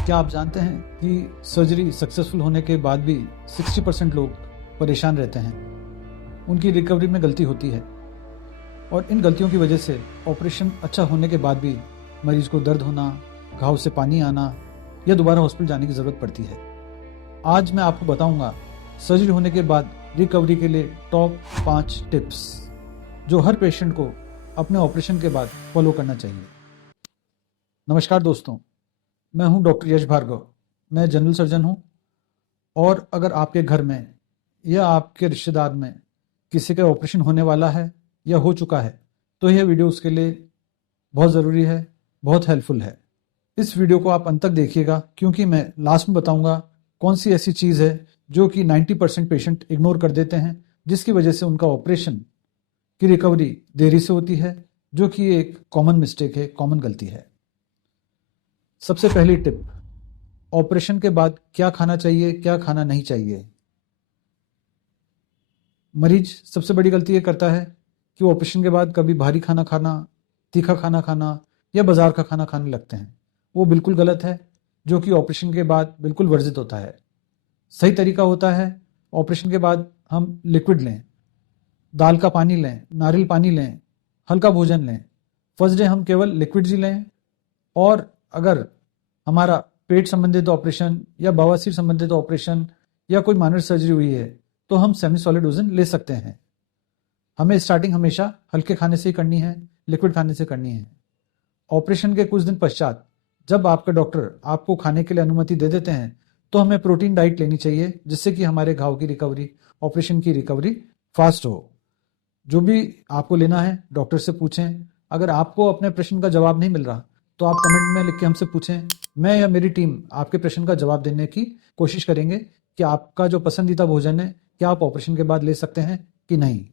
क्या आप जानते हैं कि सर्जरी सक्सेसफुल होने के बाद भी 60% लोग परेशान रहते हैं। उनकी रिकवरी में गलती होती है और इन गलतियों की वजह से ऑपरेशन अच्छा होने के बाद भी मरीज को दर्द होना, घाव से पानी आना या दोबारा हॉस्पिटल जाने की ज़रूरत पड़ती है। आज मैं आपको बताऊंगा सर्जरी होने के बाद रिकवरी के लिए टॉप 5 टिप्स जो हर पेशेंट को अपने ऑपरेशन के बाद फॉलो करना चाहिए। नमस्कार दोस्तों, मैं हूं डॉक्टर यश भार्गव। मैं जनरल सर्जन हूं और अगर आपके घर में या आपके रिश्तेदार में किसी का ऑपरेशन होने वाला है या हो चुका है तो यह वीडियो उसके लिए बहुत ज़रूरी है, बहुत हेल्पफुल है। इस वीडियो को आप अंत तक देखिएगा क्योंकि मैं लास्ट में बताऊंगा कौन सी ऐसी चीज़ है जो कि 90% पेशेंट इग्नोर कर देते हैं, जिसकी वजह से उनका ऑपरेशन की रिकवरी देरी से होती है, जो कि एक कॉमन मिस्टेक है, कॉमन गलती है। सबसे पहली टिप, ऑपरेशन के बाद क्या खाना चाहिए, क्या खाना नहीं चाहिए। मरीज सबसे बड़ी गलती ये करता है कि वो ऑपरेशन के बाद कभी भारी खाना खाना, तीखा खाना खाना या बाजार का खाना खाने लगते हैं। वो बिल्कुल गलत है, जो कि ऑपरेशन के बाद बिल्कुल वर्जित होता है। सही तरीका होता है ऑपरेशन के बाद हम लिक्विड लें, दाल का पानी लें, नारियल पानी लें, हल्का भोजन लें। फर्स्ट डे हम केवल लिक्विड ही लें और अगर हमारा पेट संबंधित ऑपरेशन या बवासीर संबंधित ऑपरेशन या कोई माइनर सर्जरी हुई है तो हम सेमी सॉलिड ओजन ले सकते हैं। हमें स्टार्टिंग हमेशा हल्के खाने से ही करनी है, लिक्विड खाने से करनी है। ऑपरेशन के कुछ दिन पश्चात जब आपके डॉक्टर आपको खाने के लिए अनुमति दे देते हैं तो हमें प्रोटीन डाइट लेनी चाहिए, जिससे कि हमारे घाव की रिकवरी, ऑपरेशन की रिकवरी फास्ट हो। जो भी आपको लेना है डॉक्टर से पूछें। अगर आपको अपने प्रश्न का जवाब नहीं मिल रहा तो आप कमेंट में लिख के हमसे पूछें। मैं या मेरी टीम आपके प्रश्न का जवाब देने की कोशिश करेंगे कि आपका जो पसंदीदा भोजन है क्या आप ऑपरेशन के बाद ले सकते हैं कि नहीं।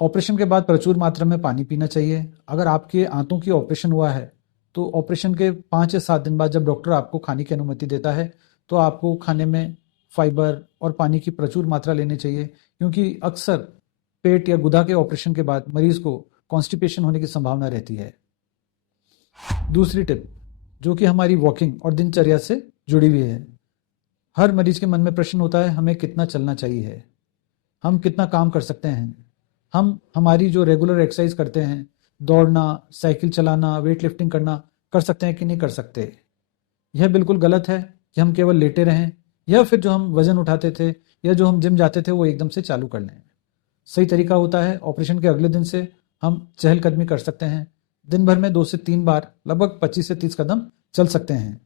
ऑपरेशन के बाद प्रचुर मात्रा में पानी पीना चाहिए। अगर आपके आंतों की ऑपरेशन हुआ है तो ऑपरेशन के 5 या 7 दिन बाद जब डॉक्टर आपको खाने की अनुमति देता है तो आपको खाने में फाइबर और पानी की प्रचुर मात्रा लेनी चाहिए, क्योंकि अक्सर पेट या गुदा के ऑपरेशन के बाद मरीज को कॉन्स्टिपेशन होने की संभावना रहती है। दूसरी टिप जो कि हमारी वॉकिंग और दिनचर्या से जुड़ी हुई है। हर मरीज के मन में प्रश्न होता है हमें कितना चलना चाहिए, हम कितना काम कर सकते हैं, हम हमारी जो रेगुलर एक्सरसाइज करते हैं, दौड़ना, साइकिल चलाना, वेट लिफ्टिंग करना, कर सकते हैं कि नहीं कर सकते। यह बिल्कुल गलत है कि हम केवल लेटे रहें या फिर जो हम वजन उठाते थे या जो हम जिम जाते थे वो एकदम से चालू कर लें। सही तरीका होता है ऑपरेशन के अगले दिन से हम चहलकदमी कर सकते हैं। दिन भर में 2 से 3 बार लगभग 25 से 30 कदम चल सकते हैं।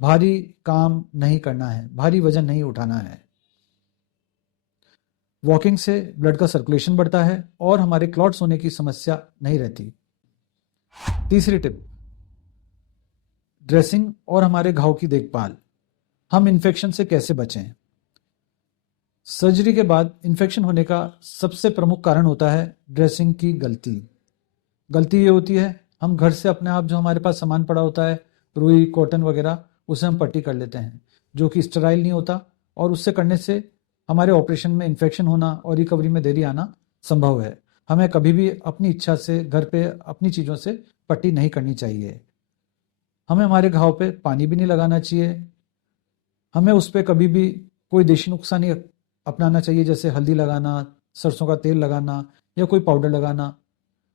भारी काम नहीं करना है, भारी वजन नहीं उठाना है। वॉकिंग से ब्लड का सर्कुलेशन बढ़ता है और हमारे क्लॉट्स होने की समस्या नहीं रहती। तीसरी टिप, ड्रेसिंग और हमारे घाव की देखभाल। हम इन्फेक्शन से कैसे बचें। सर्जरी के बाद इन्फेक्शन होने का सबसे प्रमुख कारण होता है ड्रेसिंग की गलती। गलती ये होती है हम घर से अपने आप जो हमारे पास सामान पड़ा होता है, रुई, कॉटन वगैरह, उसे हम पट्टी कर लेते हैं, जो कि स्टेराइल नहीं होता और उससे करने से हमारे ऑपरेशन में इन्फेक्शन होना और रिकवरी में देरी आना संभव है। हमें कभी भी अपनी इच्छा से घर पे अपनी चीज़ों से पट्टी नहीं करनी चाहिए। हमें हमारे घाव पे पानी भी नहीं लगाना चाहिए। हमें उस पर कभी भी कोई देशी नुस्खा नहीं अपनाना चाहिए, जैसे हल्दी लगाना, सरसों का तेल लगाना या कोई पाउडर लगाना।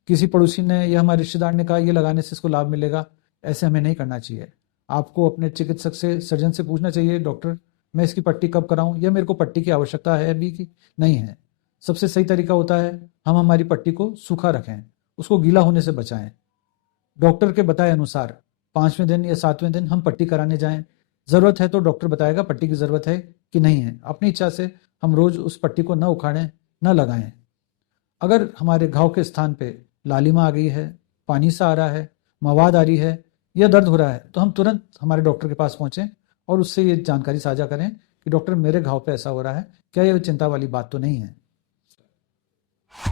किसी पड़ोसी ने या हमारे रिश्तेदार ने कहा ये लगाने से इसको लाभ मिलेगा, ऐसे हमें नहीं करना चाहिए। आपको अपने चिकित्सक से, सर्जन से पूछना चाहिए, डॉक्टर मैं इसकी पट्टी कब कराऊं या मेरे को पट्टी की आवश्यकता है भी कि नहीं है। सबसे सही तरीका होता है हम हमारी पट्टी को सूखा रखें, उसको गीला होने से बचाएं। डॉक्टर के बताए अनुसार 5वें दिन या 7वें दिन हम पट्टी कराने जाएं। ज़रूरत है तो डॉक्टर बताएगा पट्टी की ज़रूरत है कि नहीं है। अपनी इच्छा से हम रोज़ उस पट्टी को न उखाड़ें, न लगाएं। अगर हमारे घाव के स्थान पे लालिमा आ गई है, पानी सा आ रहा है, मवाद आ रही है या दर्द हो रहा है तो हम तुरंत हमारे डॉक्टर के पास पहुंचें और उससे ये जानकारी साझा करें कि डॉक्टर मेरे घाव पे ऐसा हो रहा है, क्या ये चिंता वाली बात तो नहीं है।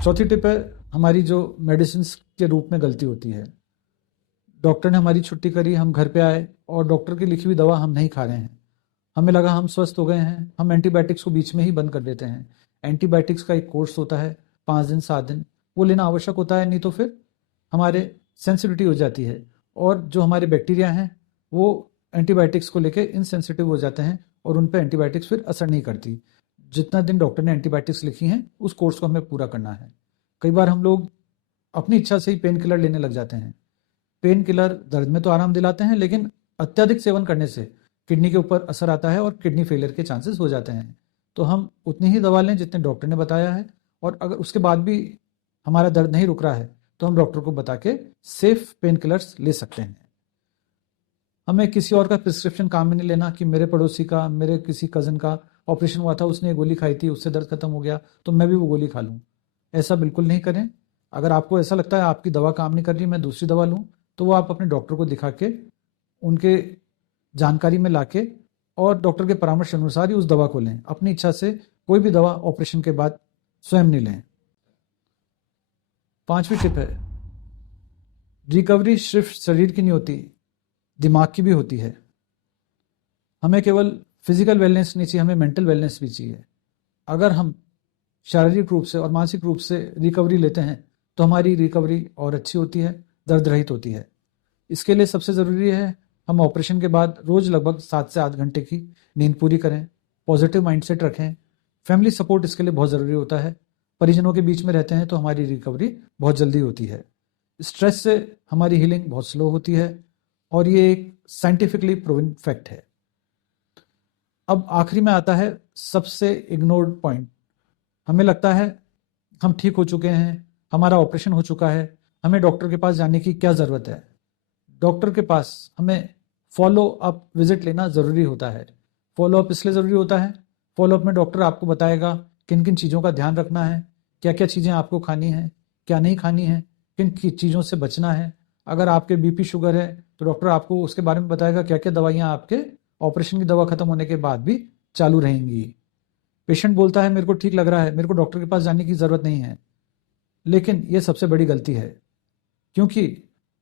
चौथी टिप है हमारी जो मेडिसिन के रूप में गलती होती है। डॉक्टर ने हमारी छुट्टी करी, हम घर पे आए और डॉक्टर की लिखी हुई दवा हम नहीं खा रहे हैं। हमें लगा हम स्वस्थ हो गए हैं, हम एंटीबायोटिक्स को बीच में ही बंद कर देते हैं। एंटीबायोटिक्स का एक कोर्स होता है 5 दिन 7 दिन, वो लेना आवश्यक होता है, नहीं तो फिर हमारे सेंसिटिविटी हो जाती है और जो हमारे बैक्टीरिया हैं वो एंटीबायोटिक्स को लेके इनसेंसिटिव हो जाते हैं और उन पर एंटीबायोटिक्स फिर असर नहीं करती। जितना दिन डॉक्टर ने एंटीबायोटिक्स लिखी हैं उस कोर्स को हमें पूरा करना है। कई बार हम लोग अपनी इच्छा से ही पेन किलर लेने लग जाते हैं। पेन किलर दर्द में तो आराम दिलाते हैं, लेकिन अत्यधिक सेवन करने से किडनी के ऊपर असर आता है और किडनी फेलियर के चांसेस हो जाते हैं। तो हम उतनी ही दवा लें जितने डॉक्टर ने बताया है, और अगर उसके बाद भी हमारा दर्द नहीं रुक रहा है तो हम डॉक्टर को बता के सेफ पेन किलर्स ले सकते हैं। हमें किसी और का प्रिस्क्रिप्शन काम में नहीं लेना कि मेरे पड़ोसी का, मेरे किसी कज़न का ऑपरेशन हुआ था, उसने गोली खाई थी, उससे दर्द खत्म हो गया तो मैं भी वो गोली खा लूँ। ऐसा बिल्कुल नहीं करें। अगर आपको ऐसा लगता है आपकी दवा काम नहीं कर रही, मैं दूसरी दवा लूँ, तो वो आप अपने डॉक्टर को दिखा के उनके जानकारी में लाके और डॉक्टर के परामर्श अनुसार ही उस दवा को लें। अपनी इच्छा से कोई भी दवा ऑपरेशन के बाद स्वयं नहीं लें। 5वीं टिप है, रिकवरी सिर्फ शरीर की नहीं होती, दिमाग की भी होती है। हमें केवल फिजिकल वेलनेस नहीं चाहिए, हमें मेंटल वेलनेस भी चाहिए। अगर हम शारीरिक रूप से और मानसिक रूप से रिकवरी लेते हैं तो हमारी रिकवरी और अच्छी होती है, दर्द रहित होती है। इसके लिए सबसे ज़रूरी है हम ऑपरेशन के बाद रोज़ लगभग 7 से 8 घंटे की नींद पूरी करें, पॉजिटिव माइंडसेट रखें। फैमिली सपोर्ट इसके लिए बहुत ज़रूरी होता है। परिजनों के बीच में रहते हैं तो हमारी रिकवरी बहुत जल्दी होती है। स्ट्रेस से हमारी हीलिंग बहुत स्लो होती है और ये एक साइंटिफिकली प्रूवन फैक्ट है। अब आखिरी में आता है सबसे इग्नोर्ड पॉइंट। हमें लगता है हम ठीक हो चुके हैं, हमारा ऑपरेशन हो चुका है, हमें डॉक्टर के पास जाने की क्या ज़रूरत है। डॉक्टर के पास हमें फॉलो अप विजिट लेना ज़रूरी होता है। फॉलो अप इसलिए ज़रूरी होता है, फॉलो अप में डॉक्टर आपको बताएगा किन किन चीज़ों का ध्यान रखना है, क्या क्या चीज़ें आपको खानी है, क्या नहीं खानी है, किन चीज़ों से बचना है। अगर आपके बीपी शुगर है तो डॉक्टर आपको उसके बारे में बताएगा क्या क्या दवाइयाँ आपके ऑपरेशन की दवा खत्म होने के बाद भी चालू रहेंगी। पेशेंट बोलता है मेरे को ठीक लग रहा है, मेरे को डॉक्टर के पास जाने की ज़रूरत नहीं है, लेकिन ये सबसे बड़ी गलती है, क्योंकि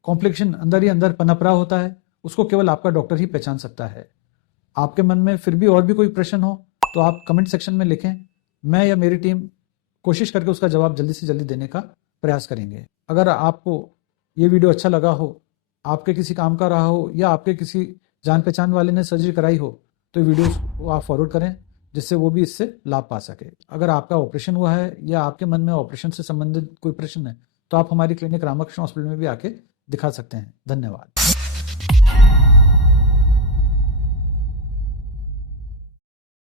कॉम्प्लिकेशन अंदर ही अंदर पनप रहा होता है, उसको केवल आपका डॉक्टर ही पहचान सकता है। आपके मन में फिर भी और भी कोई प्रश्न हो तो आप कमेंट सेक्शन में लिखें, मैं या मेरी टीम कोशिश करके उसका जवाब जल्दी से जल्दी देने का प्रयास करेंगे। अगर आपको ये वीडियो अच्छा लगा हो, आपके किसी काम का रहा हो या आपके किसी जान पहचान वाले ने सर्जरी कराई हो तो ये वीडियो आप फॉरवर्ड करें जिससे वो भी इससे लाभ पा सके। अगर आपका ऑपरेशन हुआ है या आपके मन में ऑपरेशन से संबंधित कोई प्रश्न है तो आप हमारी क्लिनिक रामकृष्ण हॉस्पिटल में भी आके दिखा सकते हैं। धन्यवाद।